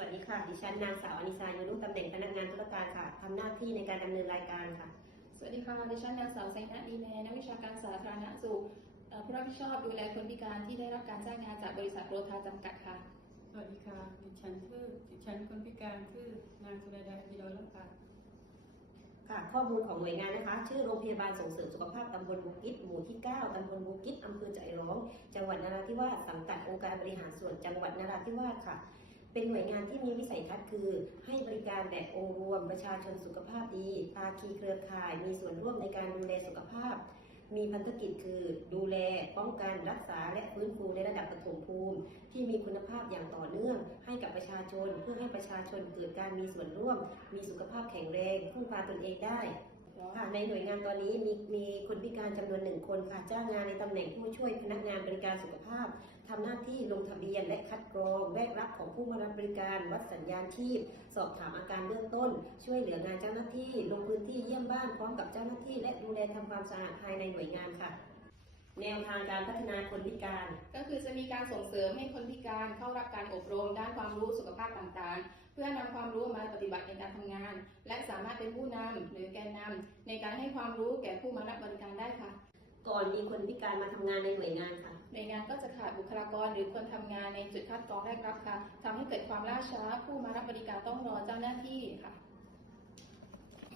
วัสดีค่ะ ดิฉันนางสาวอนิสายุนุตำแหน่งพนักงานธุรการค่ะทำหน้าที่ในการดำเนินรายการค่ะ สวัสดีค่ะ ดิฉันนางสาวไซนะดีแมนนักวิชาการสาธารณสุขเอ่อผู้รับผิดชอบดูแลคนพิการที่ได้รับการจ้างงานจากบริษัทโรทาจำกัดค่ะ สวัสดีค่ะ ดิฉันชื่อ ดิฉันคนพิการชื่อนางสุรดาจิโรลค่ะค่ะข้อมูลของหน่วยงานนะคะ ชื่อโรงพยาบาลส่งเสริมสุขภาพตำบลบุกิจหมู่ที่ 9 ตำบลบุกิจอำเภอใจร้อง จังหวัดนราธิวาส สังกัดองค์การบริหารส่วนจังหวัดนราธิวาสค่ะ เป็นหน่วยงานที่มีวิสัยทัศน์คือ ให้บริการแบบองค์รวมประชาชนสุขภาพดีภาคีเครือข่าย มีส่วนร่วมในการดูแลสุขภาพ มีพันธกิจคือดูแล ป้องกันรักษาและฟื้นฟูในระดับปฐมภูมิ ที่มีคุณภาพอย่างต่อเนื่อง ให้กับประชาชนเพื่อให้ประชาชนเกิดการมีส่วนร่วม มีสุขภาพแข็งแรงพึ่งพาตนเองได้ ค่ะในหน่วยงานตอนนี้มีมีคนพิการจำนวนหนึ่งคนค่ะจ้างงานในตำแหน่งผู้ช่วยพนักงานบริการสุขภาพทำหน้าที่ลงทะเบียนและคัดกรองแวกรับของผู้มารับบริการ วัดสัญญาณชีพ สอบถามอาการเบื้องต้น ช่วยเหลืองานเจ้าหน้าที่ ลงพื้นที่เยี่ยมบ้านพร้อมกับเจ้าหน้าที่ และดูแลทำความสะอาดภายในหน่วยงานค่ะ แนวทางการพัฒนาคนพิการ ก็คือจะมีการส่งเสริมให้คนพิการเข้ารับการอบรมด้านความรู้สุขภาพต่างๆ เพื่อนำความรู้มาปฏิบัติในการทำงาน และสามารถเป็นผู้นำหรือแกนนำในการให้ความรู้แก่ผู้มารับบริการได้ค่ะ ก่อนมีคนพิการมาทำงานในหน่วยงานค่ะหน่วยงานก็จะขาดบุคลากรหรือคนทำงานในจุดคัดกรองแรกรับค่ะทำให้เกิดความล่าช้าผู้มารับบริการต้องรอเจ้าหน้าที่ค่ะ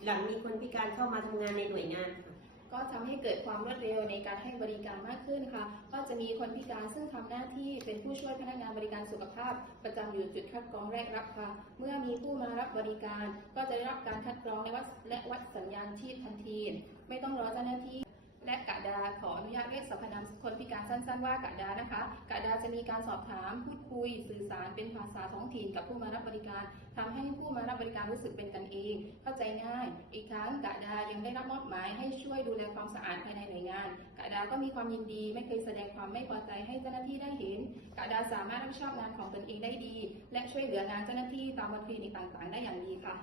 หลังมีคนพิการเข้ามาทำงานในหน่วยงานค่ะ ก็ทำให้เกิดความรวดเร็วในการให้บริการมากขึ้นค่ะ ก็จะมีคนพิการซึ่งทำหน้าที่เป็นผู้ช่วยพนักงานบริการสุขภาพ ประจำอยู่จุดคัดกรองแรกรับค่ะ เมื่อมีผู้มารับบริการ ก็จะได้รับการคัดกรองและวัดและวัดสัญญาณชีพทันที ไม่ต้องรอเจ้าหน้าที่และกะดาขออนุญาตเรียกสรรพนามคนพิการสั้นๆว่ากะดานะคะกะดาจะมีการสอบถามพูดคุย สื่อสารเป็นภาษาท้องถิ่นกับผู้มารับบริการทำให้ผู้มารับบริการรู้สึกเป็นกันเอง เข้าใจง่าย อีกทั้งกะดา ได้รับมอบหมายให้ช่วยดูแลความสะอาดภายในหน่วยงานกะดาก็มีความยินดี ไม่เคยแสดงความไม่พอใจให้เจ้าหน้าที่ได้เห็นกะดาสามารถรับผิดชอบงานของตนเองได้ดี และช่วยเหลืองานเจ้าหน้าที่ตามวันคลินิกต่างๆ ได้อย่างดีค่ะ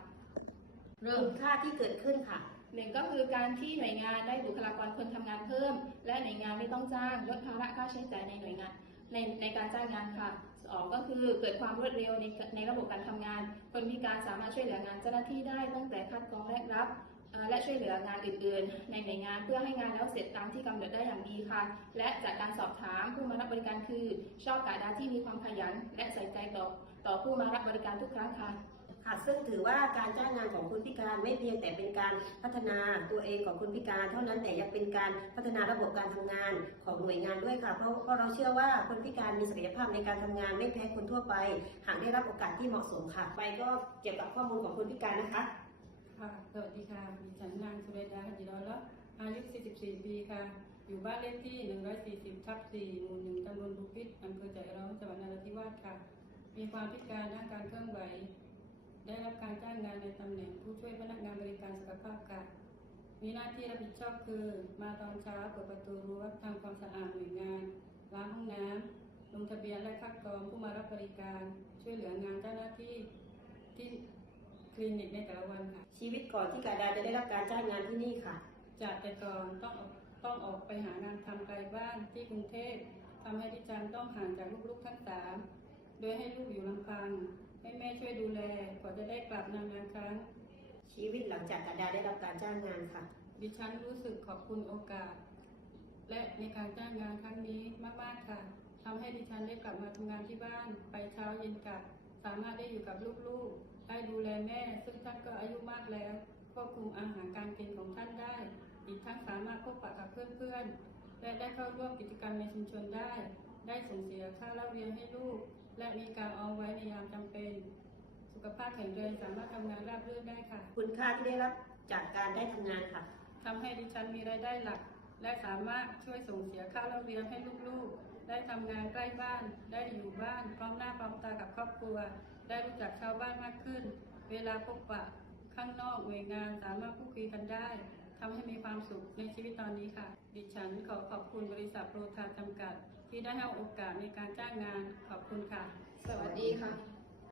เริ่มค่าที่เกิดขึ้นค่ะหนึ่งก็คือการที่หน่วยงานได้บุคลากรคนทำงานเพิ่ม และหน่วยงานไม่ต้องจ้างลดภาระค่าใช้จ่ายในหน่วยงานในในการจ้างงานค่ะสองก็คือเกิดความรวดเร็วในในระบบการทำงาน คนพิการสามารถช่วยเหลืองานเจ้าหน้าที่ได้ตั้งแต่คัดกรองแรกรับเอ่อ และช่วยเหลืองานอื่นๆ ในหน่วยงานเพื่อให้งานแล้วเสร็จตามที่กำหนดได้อย่างดีค่ะ และจากการสอบถามผู้มารับบริการคือ ชอบกาดาที่มีความขยัน และใส่ใจต่อต่อผู้มารับบริการทุกครั้งค่ะ ค่ะซึ่งถือว่าการจ้างงานของคนพิการไม่เพียงแต่เป็นการพัฒนาตัวเองของคนพิการ เท่านั้นแต่ยังเป็นการพัฒนาระบบการทำงานของหน่วยงานด้วยค่ะ เพราะเพราะเราเชื่อว่าคนพิการมีศักยภาพในการทำงานไม่แพ้คนทั่วไป หากได้รับโอกาสที่เหมาะสมค่ะ ไปก็เกี่ยวกับข้อมูลของคนพิการนะคะ ค่ะ สวัสดีค่ะ ดิฉันนางสุรดาจิโรลอายุ 44 ปีค่ะ อยู่บ้านเลขที่ 140 ทับ 4 หมู่หนึ่งตำบลบุกิจอำเภอใจร้องจังหวัดนราธิวาสค่ะ มีความพิการด้านการเคลื่อนไหว ได้รับการจ้างงานในตำแหน่งผู้ช่วยพนักงานบริการสุขภาพค่ะ มีหน้าที่รับผิดชอบคือ มาตอนเช้าเปิดประตูรั้วทำความสะอาดหน่วยงาน ล้างห้องน้ำลงทะเบียนและคัดกรองผู้มารับบริการ ช่วยเหลืองานเจ้าหน้าที่ที่ ลินิกในแต่ละวันค่ะ ชีวิตก่อนที่กาดาจะได้รับการจ้างงานที่นี่ค่ะ จากแต่ก่อนต้องออกต้องออกไปหางานทำไกลบ้านที่กรุงเทพทำให้ดิฉันต้องห่างจากลูกๆทั้งสามโดยให้ลูกอยู่ลำพังให้แม่ช่วยดูแลกว่าจะได้กลับนานๆครั้ง ชีวิตหลังจากกาดาได้รับการจ้างงานค่ะ ดิฉันรู้สึกขอบคุณโอกาส และในการจ้างงานครั้งนี้มาก ๆ ค่ะทำให้ดิฉันได้กลับมาทำงานที่บ้าน ไปเช้าเย็นกลับ สามารถได้อยู่กับลูก ๆ ได้ดูแลแม่ ซึ่งท่านก็อายุมากแล้ว ควบคุมอาหารการกินของท่านได้ อีกทั้งสามารถพบปะกับเพื่อนๆ และได้เข้าร่วมกิจกรรมในชุมชนได้ ได้ส่งเสียค่าเล่าเรียนให้ลูก และมีการออมไว้ในยามจำเป็น สุขภาพแข็งแรงสามารถทำงานราบรื่นได้ค่ะ คุณค่าที่ได้รับจากการได้ทำงานค่ะทำให้ดิฉันมีรายได้หลัก และสามารถช่วยส่งเสียค่าเล่าเรียนให้ลูกๆ ได้ทำงานใกล้บ้าน ได้อยู่บ้านพร้อมหน้าพร้อมตากับครอบครัว ได้รู้จักชาวบ้านมากขึ้น เวลาพบปะข้างนอกหน่วยงานสามารถพูดคุยกันได้ทำให้มีความสุขในชีวิตตอนนี้ค่ะ ดิฉันขอขอบคุณบริษัทโปรทาจำกัด ที่ได้ให้โอกาสในการจ้างงานขอบคุณค่ะ สวัสดีค่ะ